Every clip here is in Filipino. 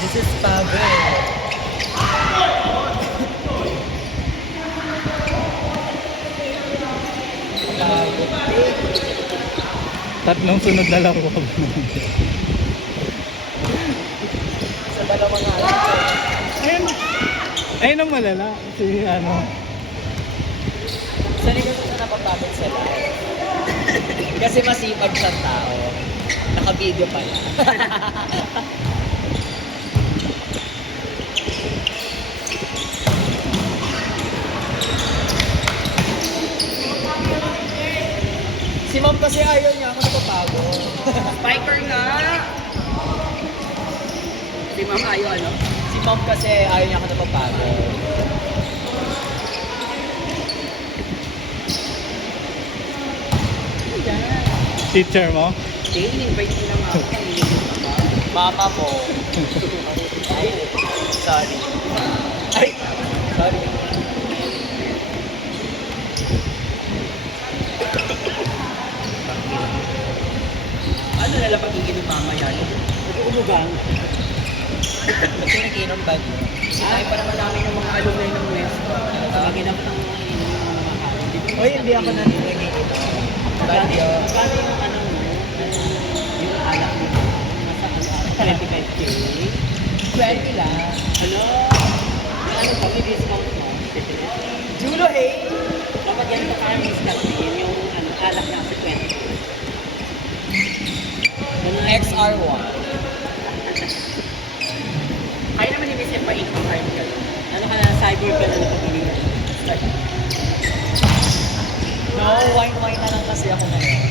This is Pago. Tatlong sunod na laro. Sa dalawang nga. Ayun. Ayun ang malala. Si ano. Sa likod ko na napapagod sila. Kasi masipag siyang tao. Naka-video pala. Si ma'am kasi ayaw niya ako napapagod. Spiker nga! Si Ma'am ayaw ano? Si ma'am kasi ayaw niya ako napapagod. Teacher mo. Okay, in-invite mo lang ako. Mama mo. Ay, sorry. Ay, sorry. Ano nila pag-iinom mamaya? Nag-uumugang. Ba't yung nag-inom ba niyo? Ay, para marami ng mga alumni ng Wesco. Maginap ng mga inom ng mga makakapit. Uy, hindi ako nag-inom. Bad yun. Kano yung ano mo? Yung alak mo? Nasa 25K? 20 lang. Ano? May ano ba? May discount mo? Julo, hey! Kapag yan ka kaya yung startin, yung ano, alak na sa 20. XR1. Kaya naman yung isip pa income card ka. Ano ka na, cyber ka na napatuloy na. No, wine na lang kasi ako ngayon.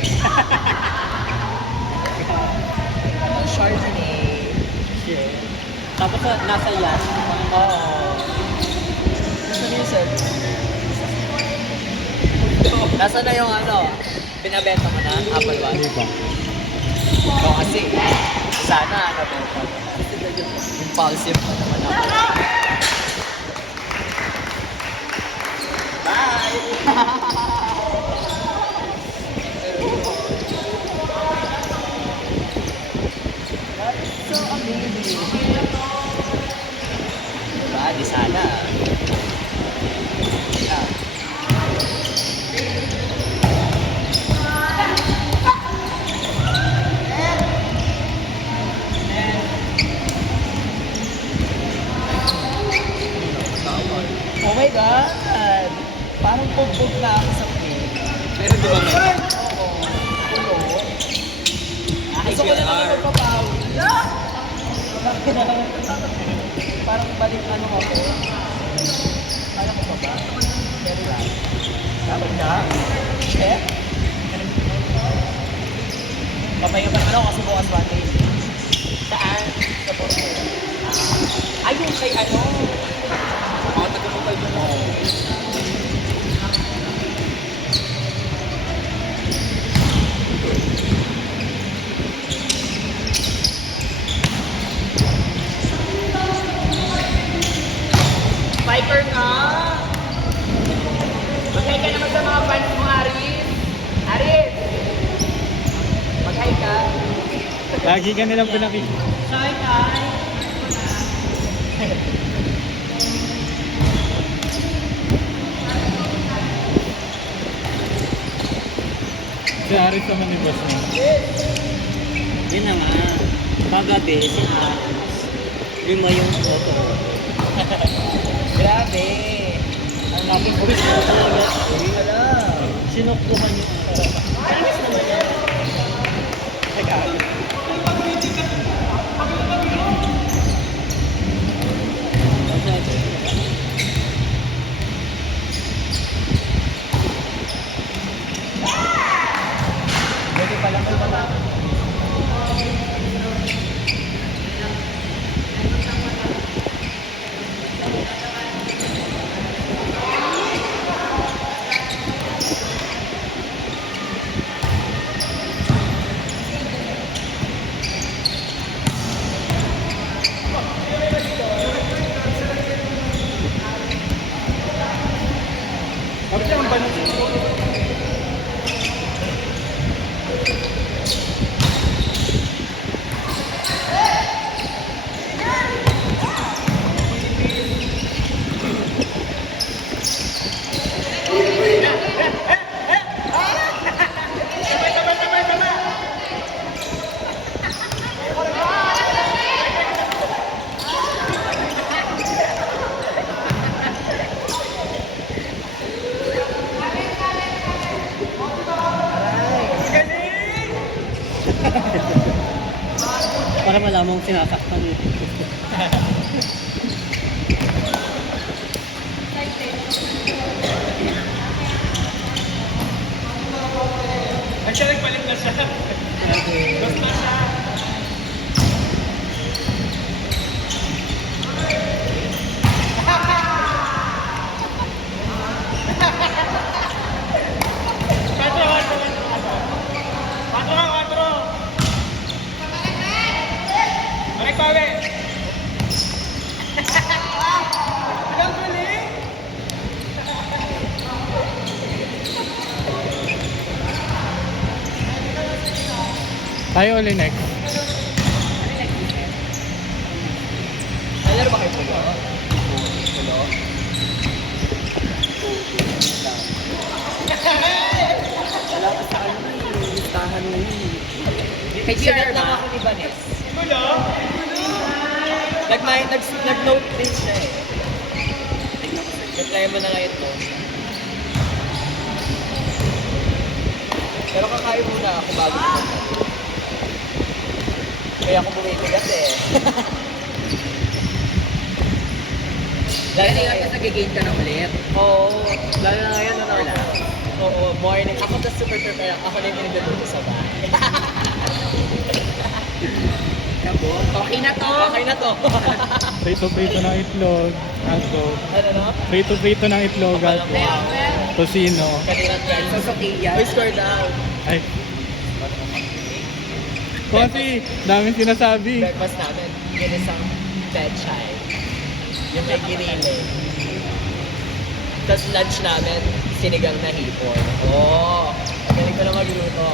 Ang Chardonnay. Shit. Tapos nasa yan. Oo. Gusto niyo, sir? Nasaan na yung ano? Binabenta mo na? Apple Watch? Hindi pa. Oo kasi. Sana ano benta mo na. Impulsive pa naman ako. So amazing. Diba? Di sana. Yeah. Oh my God! Parang pugbog na ako sa cake. Meron di ba ngayon? Oo. Pulo. Gusto ko na naman magpapawi. Parang balik ano ako. Kala ko pa ba? Pero lang. Dapat na. Chef? Papahinga pa naman ako kasi bukas one day. Saan? Sa Porto. Ay, yung kay ano? Mga taga-mobile yun ako. Spiker nga! Mag-hi ka naman sa mga fans mo, Aris! Aris! Mag-hi ka! Lagi ka nilang pinakita. Hi, hi! Si Aris naman ni boss mo. Yun na nga. Kagabi, si Aris. Lima yung photo. Grabe! Ang lapit ko rin talaga. Wala. Sinukbuhan yung Aris naman yan. Pwede pala may mga kasama mong sinasaktan eh. Actually, nagpalit na siya. Basta siya. Balik pa ulit. Ang galing. Tayo ulit next. Nalaro ba kayo pulo? Pulo? Wala ka sa ano eh. Listahan mo yun. Kay Sinat lang ako ni Vanes. Pulo? Nag-note din siya eh. Reply mo na ngayon to. Pero kakain muna ako bago pumunta. Kaya ako bumibigat eh. Dahil nga kasi nag-gain ka na ulit. Oo. Lalo na ngayon, ano? Oo, morning. Ako the super prepare. Ako na yung pinagdatuto sa bahay. Kabo, okay na to. Okay na to. Prito-prito ng itlog. Aso. Ano no? Prito-prito ng itlog. Alam mo. Tosino. Kaninang Sa friends. Sophia. We score down. Ay. Kasi, daming sinasabi. Breakfast namin. Ginisang pechay. Yung may ginili. Tapos lunch namin, sinigang na hipon. Oo. Ang galing ko na magluto.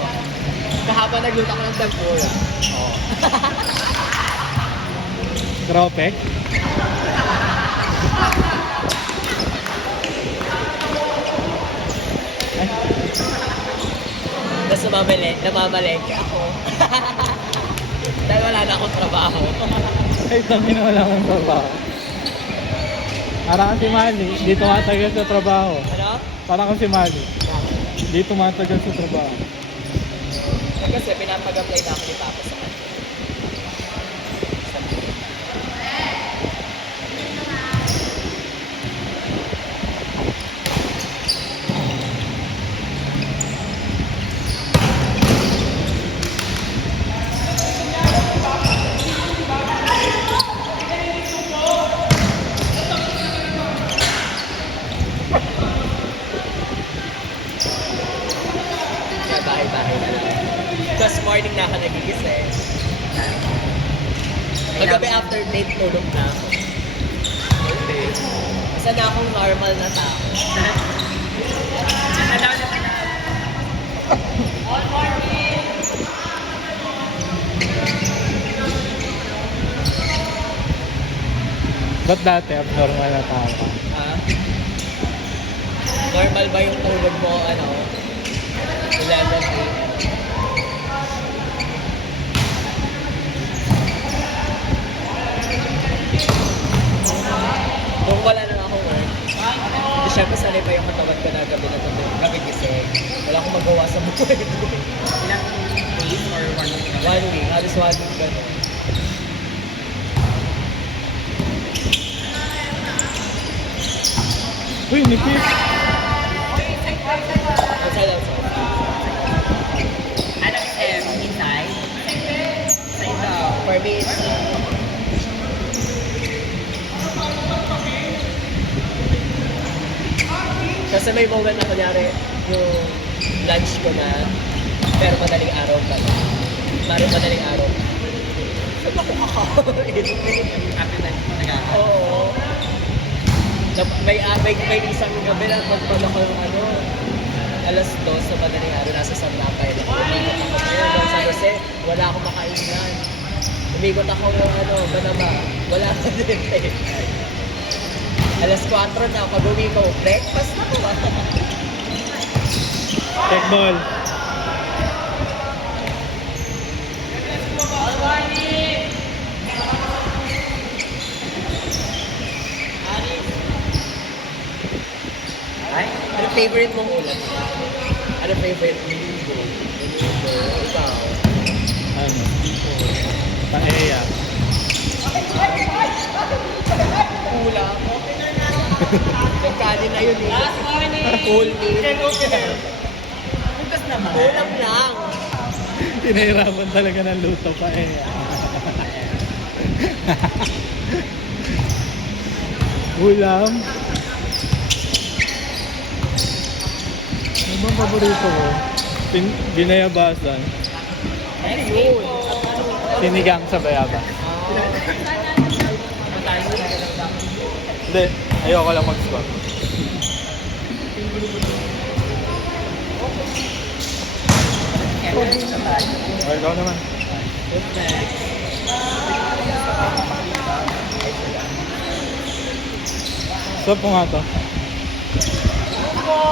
Kahapon nagluto ko ng tempura. Oo. Tropek. Ay, Tapos namamalengke ako. Dahil wala na akong trabaho. ay kami na wala akong trabaho. Parang kang si Mali, di tumatagal sa trabaho. Ano? Parang kang si Mali, di tumatagal sa trabaho. Kasi pinapag-apply na ako ni Papa sa kanya. Kaya bahay-bahay na lang. Tapos morning na ako nagigising. Paggabi after date, tulog na ako. Isa na akong normal na tao. Ba't dati abnormal na tao ka? Ha? Normal ba yung tulog mo, 11 a.m.? Kung wala na akong work, di syempre sanay pa yung katawan ko na gabi na tulog, gabi gising. Wala akong magawa sa buhay. Ilang days or 1 week? 1 week, halos 1 week gano'n. Uy, nipis! Outside, outside. Ano inside? Sa ito. For me, it's kasi may moment na kunyari yung lunch ko na pero madaling araw pa na. Madaling araw. Saan ako kakain? Appetite mo nag-aakit. Oo. May isang gabi na pagpag ako ng alas 2 sa madaling araw, nasa Sandapay lang. Umikot ako ngayon, sa Jose, wala akong makainan. Umikot ako ng Banaba, wala na din eh. Alas 4 na, pag uwi ko, breakfast na ko. Check ball. Ay, ano favorite mong ulam? Ano favorite mo? Ikaw. Ano? Paella. na yun eh. Last warning! Full meal. Chicken opener. Bukas naman. Ulam lang. Pinahirapan talaga ng luto pa eh. Ulam. Ano bang paborito ko? Binayabasan. Ano yun? Sinigang sa bayaba. Hindi, ayoko lang mag-squat. Ay, ikaw naman. Stop mo nga to.